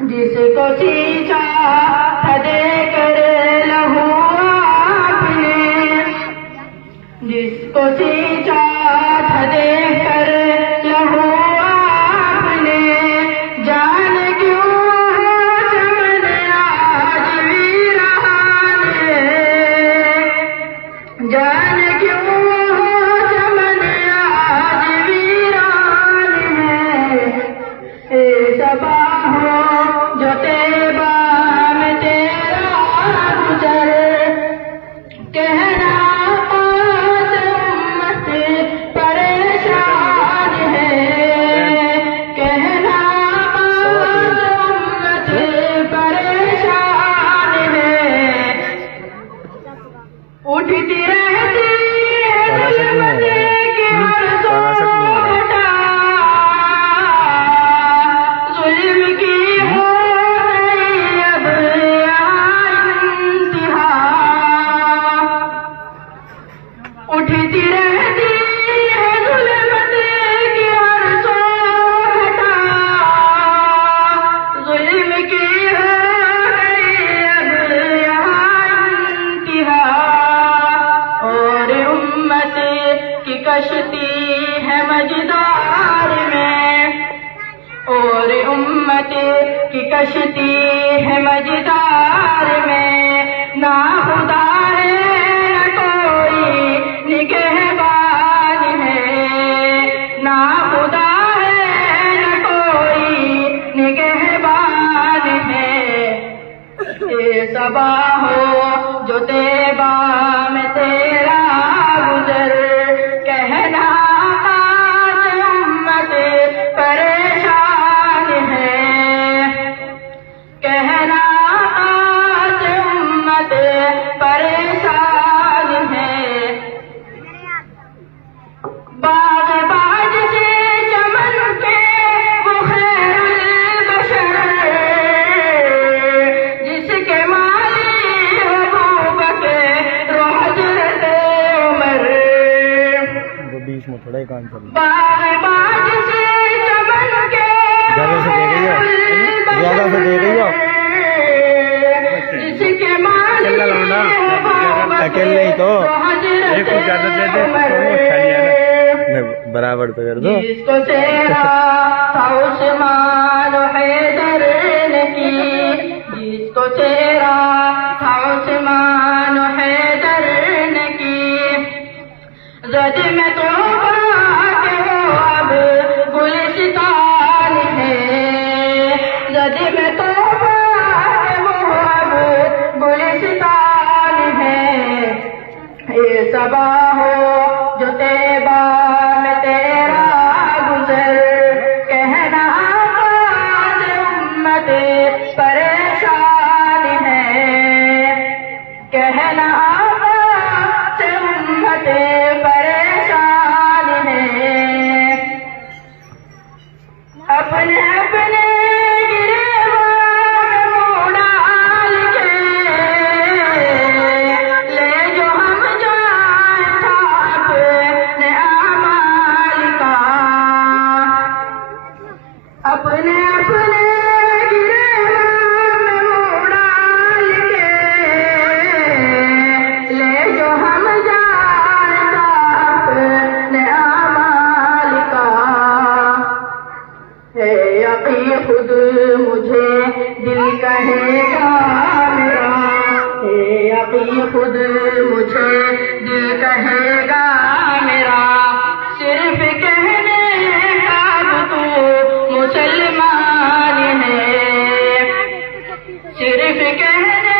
जिसको सींचा था देकर लहू आपने, जिसको सींचा था देकर लहू आपने, जान क्यों चमन आज वीरान है, जान क्यों चमन आज वीरान है। ए सबा जो तेबा में तेरा गुजर, कहना आज उम्मत परेशान है, कहना आज उम्मत परेशान है। उठती रहती है जुल्म की उठती रहती है जुल्मत की हर सो घटा, जुल्म की हो गई अब यहाँ इंतहा। और उम्मत की कश्ती है मझधार में, और उम्मत की कश्ती है मझधार में, ना खुदा निगहबान है, ना खुदा है न कोई निगहबान है। ये सबा हो जो तेबा में तेरा गुजर, कहना आज उम्मत परेशान है, कहना आज उम्मत परेशान है। बाग़बाज से चमन के वो खैरुल बशर, जिसके माली अबू बकर व हज़रत उमर, वो बीच में थोड़ा ही काम चल रहा है। बाग़बाज से चमन के ज़्यादा से दे रही हो, ज़्यादा से दे रही हो, जिसके माली अकेले ही तो एक कुछ ज़्यादा दे दे बराबर तो कर दो। जिसको तेरा था उस्मान हैदर ने की, जिसको तेरा था उस्मान हैदर ने की, जद में तो के वो अब गुलिस्तान है, जद में तो के वो अब गुलिस्तान है। ये सबा हो जो तेबा परेशान है, कहना आज उम्मत परेशान है। अपने अपने गिरेबान मुँह डाल के ले जो हम जाए था अपने आमाल का, अपने अपने खुद मुझे दिल कहेगा मेरा, ये खुद मुझे दिल कहेगा मेरा, सिर्फ कहने का तू मुसलमान है, सिर्फ कहने